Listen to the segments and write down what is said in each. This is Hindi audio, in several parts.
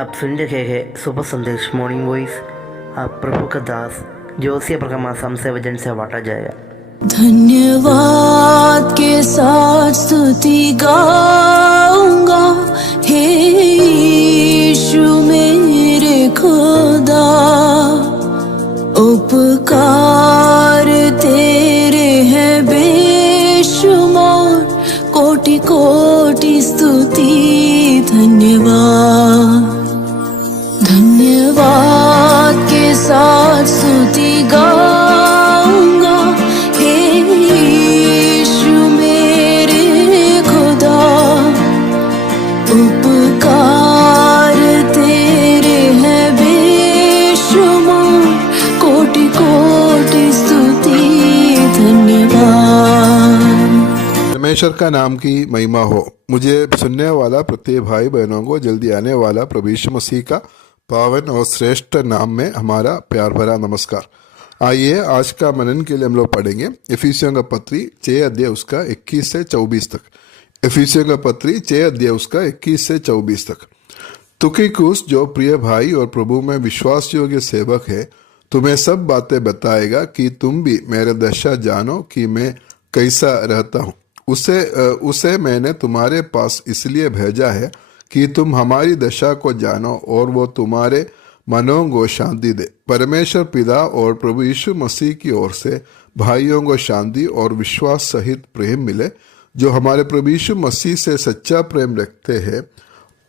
आप सुन रहे हैं सुबह संदेश मॉर्निंग वॉइस। आप प्रभु का दास जोशिया प्रकामा से वजन से बांटा जाएगा। धन्यवाद के साथ स्तुति गाऊंगा, हे यीशु मेरे खुदा। उपकार तेरे हैं बेशुमार, कोटि कोटि स्तुति धन्यवाद। धन्यवाद के साथ स्तुति गाऊंगा, हे यीशु मेरे खुदा। उपकार तेरे हैं बेशुमार, कोटि कोटि स्तुति धन्यवाद। परमेश्वर का नाम की महिमा हो। मुझे सुनने वाला प्रत्येक भाई बहनों को जल्दी आने वाला प्रभु यीशु मसीह का पावन और श्रेष्ठ नाम में हमारा प्यार भरा नमस्कार। आइए आज का मनन के लिए हम लोग पढ़ेंगे इफिसियों का पत्री 6 अध्याय उसका 21 से 24 तक। इफिसियों का पत्री 6 अध्याय उसका 21 से 24 तक। तुकिकुस जो प्रिय भाई और प्रभु में विश्वास योग्य सेवक है, तुम्हें सब बातें बताएगा कि तुम भी मेरे दशा जानो कि मैं कैसा रहता हूँ। उसे मैंने तुम्हारे पास इसलिए भेजा है कि तुम हमारी दशा को जानो और वो तुम्हारे मनों को शांति दे। परमेश्वर पिता और प्रभु यीशु मसीह की ओर से भाइयों को शांति और विश्वास सहित प्रेम मिले। जो हमारे प्रभु यीशु मसीह से सच्चा प्रेम रखते हैं,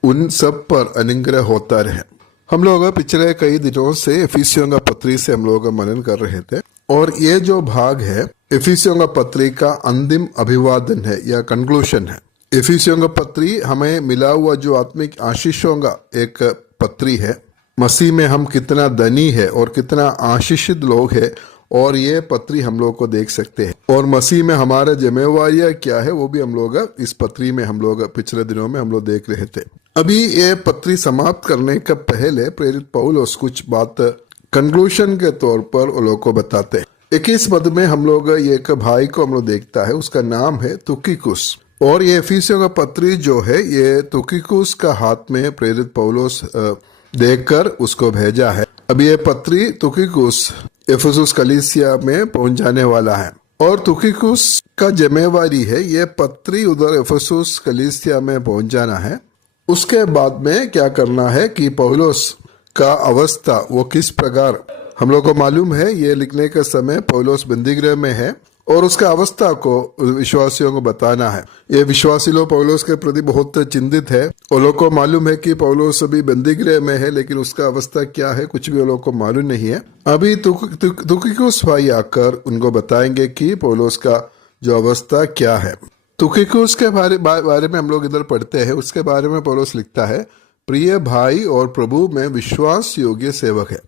उन सब पर अनुग्रह होता रहे। हम लोग पिछले कई दिनों से इफिसियों का पत्री से हम लोग मनन कर रहे थे, और ये जो भाग है इफिसियों का पत्री का अंतिम अभिवादन है या कंक्लूशन है। इफिसियों का पत्री हमें मिला हुआ जो आत्मिक आशीषों का एक पत्री है। मसीह में हम कितना धनी है और कितना आशीषित लोग हैं, और ये पत्री हम लोग को देख सकते हैं। और मसीह में हमारा जिम्मेवारियां क्या है वो भी हम लोग इस पत्री में हम लोग पिछले दिनों में हम लोग देख रहे थे। अभी ये पत्री समाप्त करने का पहले प्रेरित पौलुस कुछ बात कंक्लूशन के तौर पर वो लोग को बताते हैं। 21 पद में हम लोग एक भाई को हम लोग देखता है, उसका नाम है तुकिकुस। और ये इफिसियों का पत्री जो है ये तुकिकुस का हाथ में प्रेरित पौलुस देखकर उसको भेजा है। अब ये पत्री तुकिकुस इफिसुस कलीसिया में पहुंच जाने वाला है, और तुकिकुस का जिम्मेवारी है ये पत्री उधर इफिसुस कलीसिया में पहुंच जाना है। उसके बाद में क्या करना है कि पौलुस का अवस्था वो किस प्रकार, हम लोग को मालूम है ये लिखने के समय पौलुस बंदीगृह में है, और उसका अवस्था को विश्वासियों को बताना है। ये विश्वासी लोग पौलुस के प्रति बहुत चिंतित है। वो लोग को मालूम है कि पौलुस अभी बंदीगृह में है, लेकिन उसका अवस्था क्या है कुछ भी वो लोग को मालूम नहीं है। अभी तुकिकुस भाई आकर उनको बताएंगे कि पौलुस का जो अवस्था क्या है। तुकिकुस के बारे में हम लोग इधर पढ़ते हैं। उसके बारे में पौलुस लिखता है, प्रिय भाई और प्रभु में विश्वास योग्य सेवक है।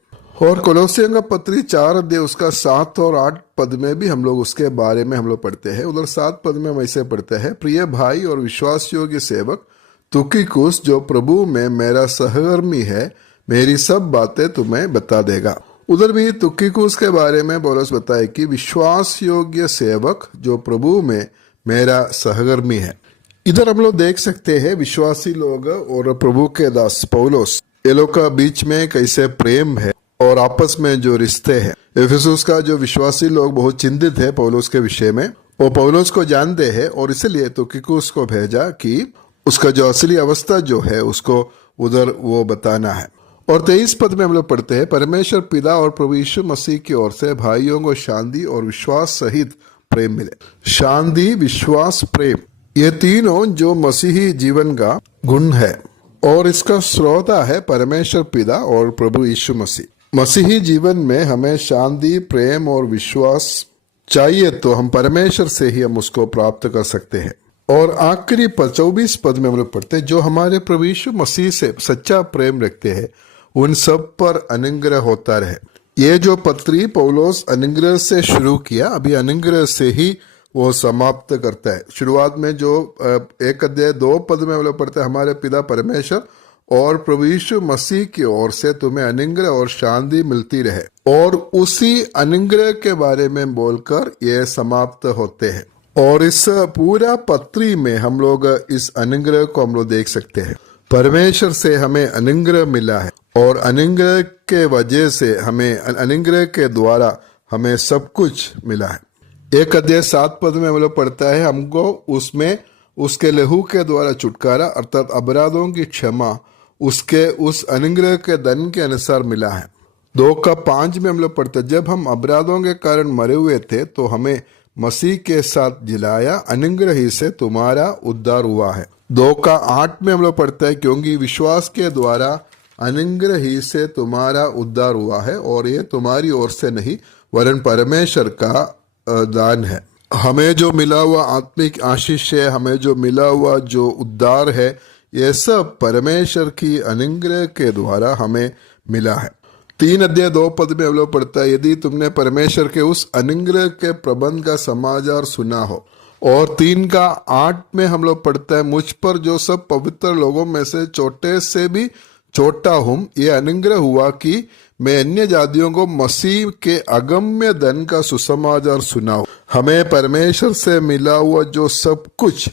और कोलोसियों का पत्री 4 अध्याय उसका 7 और 8 पद में भी हम लोग उसके बारे में हम लोग पढ़ते हैं। उधर 7 पद में वैसे पढ़ते हैं, प्रिय भाई और विश्वास योग्य सेवक तुकिकुस जो प्रभु में मेरा सहकर्मी है, मेरी सब बातें तुम्हें बता देगा। उधर भी तुकिकुस के बारे में पौलुस बताए कि विश्वास योग्य सेवक जो प्रभु में मेरा सहकर्मी है। इधर हम लोग देख सकते हैं विश्वासी लोग और प्रभु के दास पौलुस, ये लोग का बीच में कैसे प्रेम है और आपस में जो रिश्ते हैं। इफिसुस का जो विश्वासी लोग बहुत चिंतित है पौलुस के विषय में, वो पौलुस को जानते हैं, और इसलिए तुकिकुस को भेजा कि उसका जो असली अवस्था जो है उसको उधर वो बताना है। और 23 पद में हम लोग पढ़ते हैं, परमेश्वर पिता और प्रभु यीशु मसीह की ओर से भाइयों को शांति और विश्वास सहित प्रेम मिले। शांति, विश्वास, प्रेम, ये तीनों जो मसीही जीवन का गुण है, और इसका श्रोता है परमेश्वर पिता और प्रभु यीशु मसीह। मसीही जीवन में हमें शांति, प्रेम और विश्वास चाहिए, तो हम परमेश्वर से ही हम उसको प्राप्त कर सकते हैं। और आखिरी 24 पद में हम लोग पढ़ते हैं, जो हमारे प्रभु यीशु मसीह से सच्चा प्रेम रखते हैं, उन सब पर अनुग्रह होता रहे। ये जो पत्री पौलुस अनुग्रह से शुरू किया, अभी अनुग्रह से ही वो समाप्त करता है। शुरुआत में जो 1 अध्याय 2 पद में हम लोग पढ़ते हैं, हमारे पिता परमेश्वर और प्रभु यीशु मसीह की ओर से तुम्हें अनुग्रह और शांति मिलती रहे, और उसी अनुग्रह के बारे में बोलकर ये समाप्त होते हैं। और इस पूरा पत्री में हम लोग इस अनुग्रह को हम लोग देख सकते हैं। परमेश्वर से हमें अनुग्रह मिला है और अनुग्रह के वजह से हमें अनुग्रह के द्वारा हमें सब कुछ मिला है। 1 अध्याय 7 पद में हम लोग पढ़ता है हमको उसमें उसके लहू के द्वारा छुटकारा अर्थात अपराधों की क्षमा उसके उस अनुग्रह के धन के अनुसार मिला है। 2:5 में हम लोग पढ़ते जब हम अपराधों के कारण मरे हुए थे तो हमें मसीह के साथ जिलाया, अनुग्रह ही से तुम्हारा उद्धार हुआ है। 2:8 में हम लोग पढ़ते हैं क्योंकि विश्वास के द्वारा अनुग्रह ही से तुम्हारा उद्धार हुआ है और ये तुम्हारी ओर से नहीं वरन परमेश्वर का दान है। हमें जो मिला हुआ आत्मिक आशीष है, हमें जो मिला हुआ जो उद्धार है, ये सब परमेश्वर की अनुग्रह के द्वारा हमें मिला है। 3 अध्याय 2 पद में हम लोग पढ़ता है यदि तुमने परमेश्वर के उस अनुग्रह के प्रबंध का समाचार सुना हो। और 3:8 में हम लोग पढ़ता है मुझ पर जो सब पवित्र लोगों में से छोटे से भी छोटा हूं, ये अनुग्रह हुआ कि मैं अन्य जातियों को मसीह के अगम्य धन का सुसमाचार सुनाऊं। हमें परमेश्वर से मिला हुआ जो सब कुछ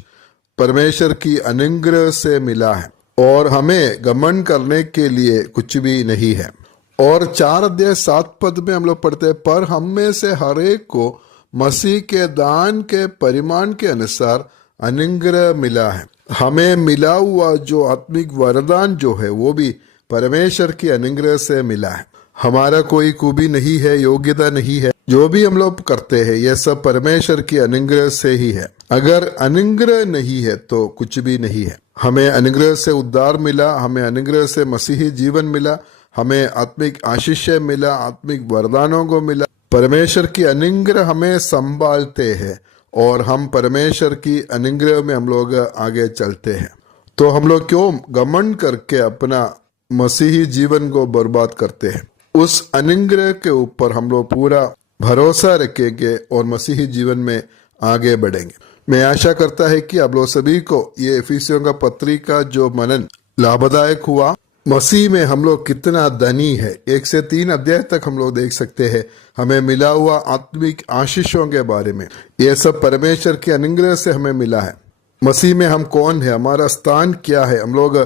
परमेश्वर की अनुग्रह से मिला है और हमें घमंड करने के लिए कुछ भी नहीं है। और 4 अध्याय 7 पद में हम लोग पढ़ते हैं पर हम में से हर एक को मसीह के दान के परिमाण के अनुसार अनुग्रह मिला है। हमें मिला हुआ जो आत्मिक वरदान जो है वो भी परमेश्वर की अनुग्रह से मिला है। हमारा कोई खूबी नहीं है, योग्यता नहीं है, जो भी हम लोग करते हैं ये सब परमेश्वर की अनुग्रह से ही है। अगर अनुग्रह नहीं है तो कुछ भी नहीं है। हमें अनुग्रह से उद्धार मिला, हमें अनुग्रह से मसीही जीवन मिला, हमें आत्मिक आशीष मिला, आत्मिक वरदानों को मिला। परमेश्वर की अनुग्रह हमें संभालते हैं और हम परमेश्वर की अनुग्रह में हम लोग आगे चलते हैं। तो हम लोग क्यों घमंड करके अपना मसीही जीवन को बर्बाद करते हैं? उस अनुग्रह के ऊपर हम लोग पूरा भरोसा रखेंगे और मसीही जीवन में आगे बढ़ेंगे। मैं आशा करता है कि आप लोग सभी को ये इफिसियों का पत्री का जो मनन लाभदायक हुआ। मसीह में हम लोग कितना धनी है, 1 से 3 अध्याय तक हम लोग देख सकते हैं हमें मिला हुआ आत्मिक आशीषों के बारे में। ये सब परमेश्वर के अनुग्रह से हमें मिला है। मसीह में हम कौन है, हमारा स्थान क्या है, हम लोग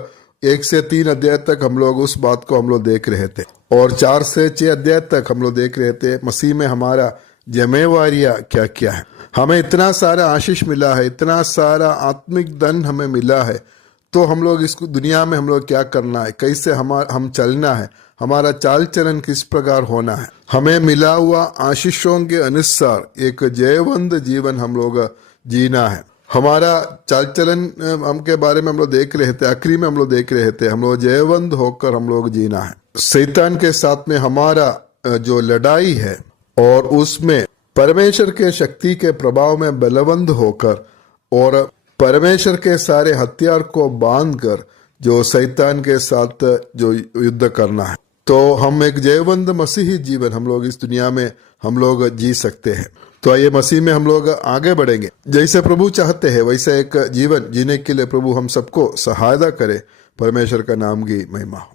1 से 3 अध्याय तक हम लोग उस बात को हम लोग देख रहे थे और 4 से 6 अध्याय तक हम लोग देख रहे थे मसीह में हमारा जिम्मेवारियां क्या क्या है। हमें इतना सारा आशीष मिला है, इतना सारा आत्मिक धन हमें मिला है, तो हम लोग इस दुनिया में हम लोग क्या करना है, कैसे हम चलना है, हमारा चाल चलन किस प्रकार होना है। हमें मिला हुआ आशीषों के अनुसार एक जयवंत जीवन हम लोग जीना है। हमारा चाल चलन हम के बारे में हम लोग देख रहे थे, आखिरी में हम लोग देख रहे थे हम लोग जयवंत होकर हम लोग जीना है। शैतान के साथ में हमारा जो लड़ाई है और उसमें परमेश्वर के शक्ति के प्रभाव में बलवंत होकर और परमेश्वर के सारे हथियार को बांधकर जो शैतान के साथ जो युद्ध करना है, तो हम एक जयवंत मसीही जीवन हम लोग इस दुनिया में हम लोग जी सकते हैं। तो आइए मसीह में हम लोग आगे बढ़ेंगे, जैसे प्रभु चाहते हैं वैसे एक जीवन जीने के लिए प्रभु हम सबको सहायता करे। परमेश्वर का नाम की महिमा हो।